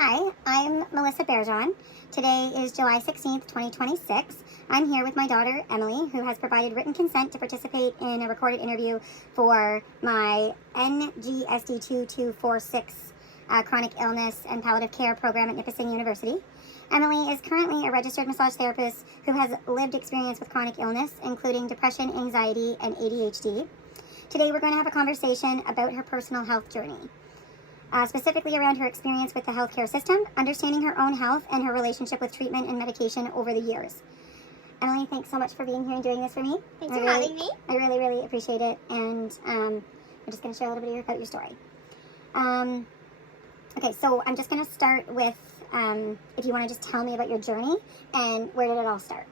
Hi, I'm Melissa Bergeron. Today is July 16th, 2026. I'm here with my daughter, Emily, who has provided written consent to participate in a recorded interview for my NGSD 2246 chronic illness and palliative care program at Nipissing University. Emily is currently a registered massage therapist who has lived experience with chronic illness, including depression, anxiety, and ADHD. Today we're going to have a conversation about her personal health journey. Specifically around her experience with the healthcare system, understanding her own health, and her relationship with treatment and medication over the years. Emily, thanks so much for being here and doing this for me. Thanks for having me. I really appreciate it, and I'm just going to share a little bit about your story. Okay, so I'm just going to start with, if you want to just tell me about your journey, and where did it all start?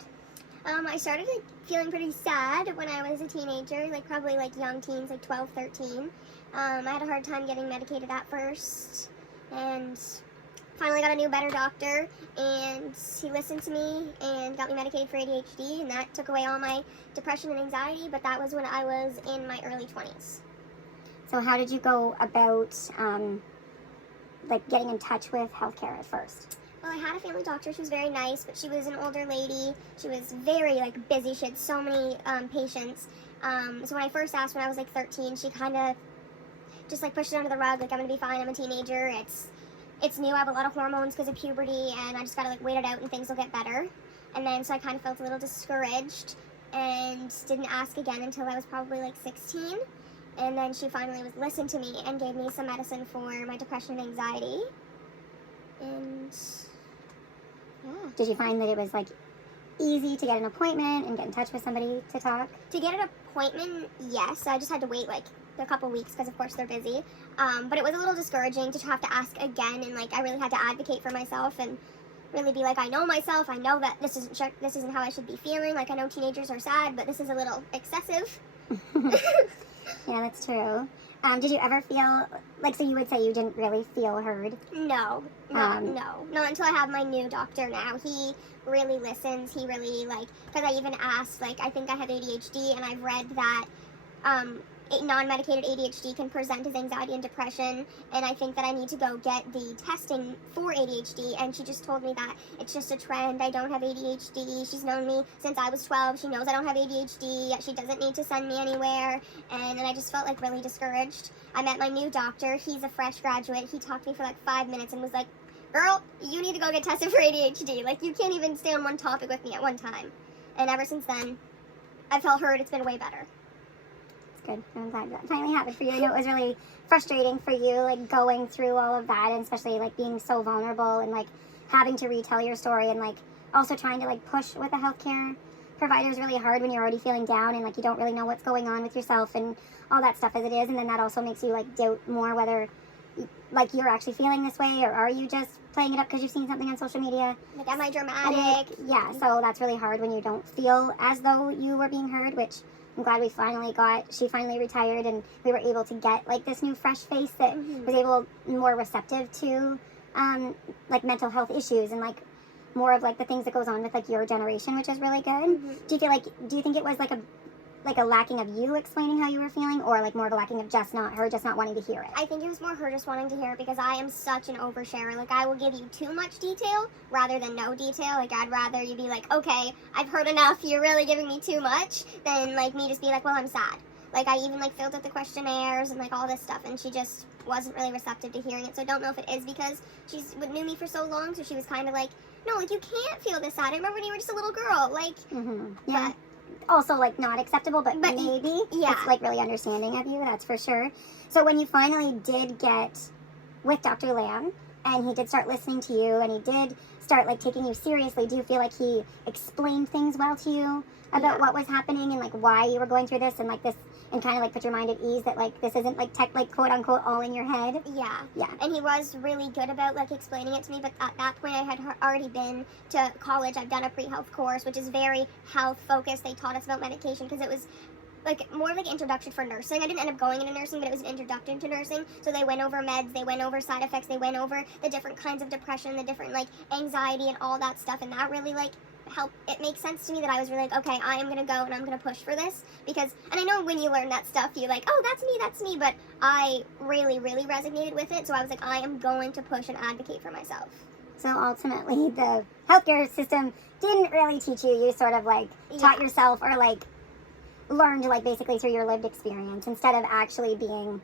I started feeling pretty sad when I was a teenager, probably young teens, 12, 13. I had a hard time getting medicated at first, and finally got a new, better doctor, and he listened to me and got me medicated for ADHD, and that took away all my depression and anxiety, but that was when I was in my early 20s. So how did you go about, getting in touch with healthcare at first? Well, I had a family doctor. She was very nice, but she was an older lady. She was very, busy. She had so many patients. So when I first asked when I was, 13, she kind of just, pushed it under the rug, I'm going to be fine. I'm a teenager. It's new. I have a lot of hormones because of puberty, and I just got to, wait it out, and things will get better. And then, so I kind of felt a little discouraged and didn't ask again until I was probably, 16. And then she finally listened to me and gave me some medicine for my depression and anxiety. And yeah. Did you find that it was easy to get an appointment and get in touch with somebody to talk? To get an appointment, yes. I just had to wait a couple weeks because of course they're busy. But it was a little discouraging to have to ask again, and I really had to advocate for myself and really be I know myself. I know that this isn't how I should be feeling. I know teenagers are sad, but this is a little excessive. Yeah, that's true. Did you ever feel, so you would say you didn't really feel heard? No, not until I have my new doctor now. He really listens. He really, because I even asked, I think I have ADHD, and I've read that non-medicated ADHD can present as anxiety and depression, and I think that I need to go get the testing for ADHD, and she just told me that it's just a trend. I don't have ADHD. She's known me since I was 12. She knows I don't have ADHD, yet she doesn't need to send me anywhere, and I just felt really discouraged. I met my new doctor. He's a fresh graduate. He talked to me for 5 minutes and was girl, you need to go get tested for ADHD. You can't even stay on one topic with me at one time. And ever since then, I felt heard. It's been way better. Good. I'm glad that finally happened for you. I know it was really frustrating for you, going through all of that, and especially being so vulnerable and having to retell your story, and also trying to push with the healthcare provider is really hard when you're already feeling down and you don't really know what's going on with yourself and all that stuff as it is, and then that also makes you doubt more whether you're actually feeling this way, or are you just playing it up because you've seen something on social media? Am I dramatic? Yeah, so that's really hard when you don't feel as though you were being heard, which I'm glad she finally retired, and we were able to get this new fresh face that was more receptive to mental health issues and more of the things that goes on with your generation, which is really good. Do you think it was a lacking of you explaining how you were feeling, or more of a lacking of just not wanting to hear it? I think it was more her just wanting to hear it, because I am such an oversharer. I will give you too much detail rather than no detail. I'd rather you be okay, I've heard enough, you're really giving me too much, than me just be well, I'm sad. I even filled out the questionnaires and all this stuff, and she just wasn't really receptive to hearing it. So I don't know if it is because she knew me for so long, so she was kind of no, you can't feel this sad. I remember when you were just a little girl, Yeah. Also not acceptable, but maybe yeah, it's really understanding of you, that's for sure. So when you finally did get with Dr. Lamb, and he did start listening to you, and he did start taking you seriously, do you feel he explained things well to you about what was happening and why you were going through this, and this, and kind of put your mind at ease that this isn't quote unquote all in your head? Yeah. And he was really good about explaining it to me, but at that point I had already been to college. I've done a pre-health course, which is very health focused. They taught us about medication because it was more introduction for nursing. I didn't end up going into nursing, but it was an introduction to nursing. So they went over meds, they went over side effects, they went over the different kinds of depression, the different anxiety and all that stuff, and that really help. It makes sense to me that I was really like, okay, I am gonna go and I'm gonna push for this because, and I know when you learn that stuff, you're like, oh, that's me. But I really, really resonated with it. So I was like, I am going to push and advocate for myself. So ultimately, the healthcare system didn't really teach you. You sort of like taught yourself, or like learned like basically through your lived experience instead of actually being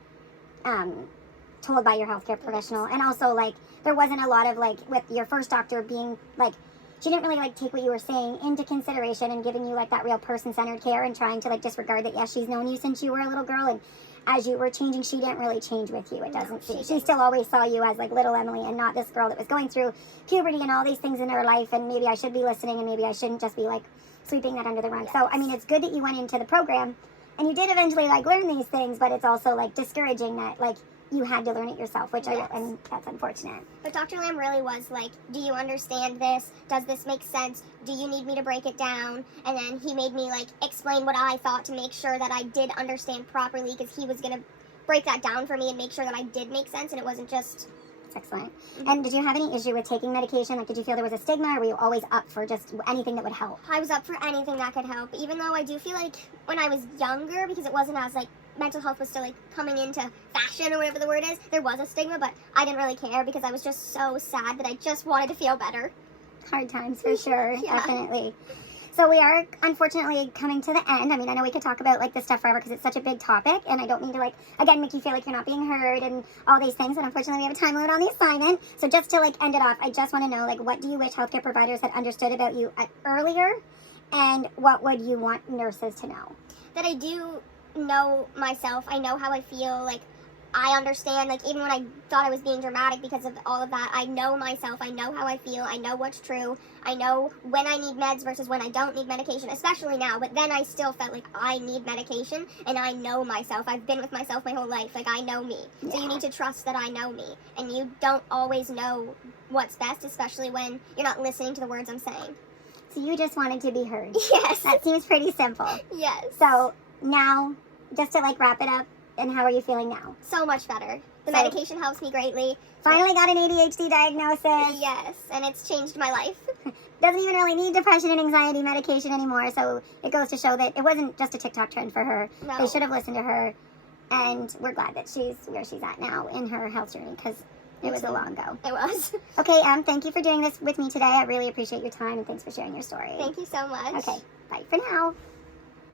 told by your healthcare professional. And also, like, there wasn't a lot of like with your first doctor being like, she didn't really like take what you were saying into consideration and giving you like that real person-centered care and trying to like disregard that, yes, she's known you since you were a little girl, and as you were changing, she didn't really change with you. It doesn't seem. She still always saw you as like little Emily and not this girl that was going through puberty and all these things in her life, and maybe I should be listening and maybe I shouldn't just be like sweeping that under the rug. So I mean, it's good that you went into the program and you did eventually like learn these things, but it's also like discouraging that like you had to learn it yourself, which I mean, that's unfortunate. But Dr. Lamb really was like, do you understand this? Does this make sense? Do you need me to break it down? And then he made me like explain what I thought to make sure that I did understand properly, because he was going to break that down for me and make sure that I did make sense and it wasn't just... That's excellent. And did you have any issue with taking medication? Like, did you feel there was a stigma, or were you always up for just anything that would help? I was up for anything that could help, even though I do feel like when I was younger, because it wasn't as like mental health was still like coming into fashion or whatever the word is, there was a stigma, but I didn't really care because I was just so sad that I just wanted to feel better. Hard times for sure, definitely. So we are unfortunately coming to the end. I mean, I know we could talk about like this stuff forever because it's such a big topic, and I don't mean to like, again, make you feel like you're not being heard and all these things, and unfortunately we have a time limit on the assignment. So just to like end it off, I just want to know, like, what do you wish healthcare providers had understood about you earlier, and what would you want nurses to know? That I do know myself. I know how I feel. Like, I understand, like, even when I thought I was being dramatic because of all of that, I know myself. I know how I feel. I know what's true. I know when I need meds versus when I don't need medication, especially now. But then I still felt like I need medication, and I know myself. I've been with myself my whole life. Like, I know me. So you need to trust that I know me. And you don't always know what's best, especially when you're not listening to the words I'm saying. So you just wanted to be heard. Yes. That seems pretty simple. Yes. So now, just to like wrap it up, and how are you feeling now? So much better. The medication helps me greatly. Finally got an ADHD diagnosis. Yes, and it's changed my life. Doesn't even really need depression and anxiety medication anymore, so it goes to show that it wasn't just a TikTok trend for her. No. They should have listened to her, and we're glad that she's where she's at now in her health journey, because it was a long go. It was. Okay, thank you for doing this with me today. I really appreciate your time, and thanks for sharing your story. Thank you so much. Okay, bye for now.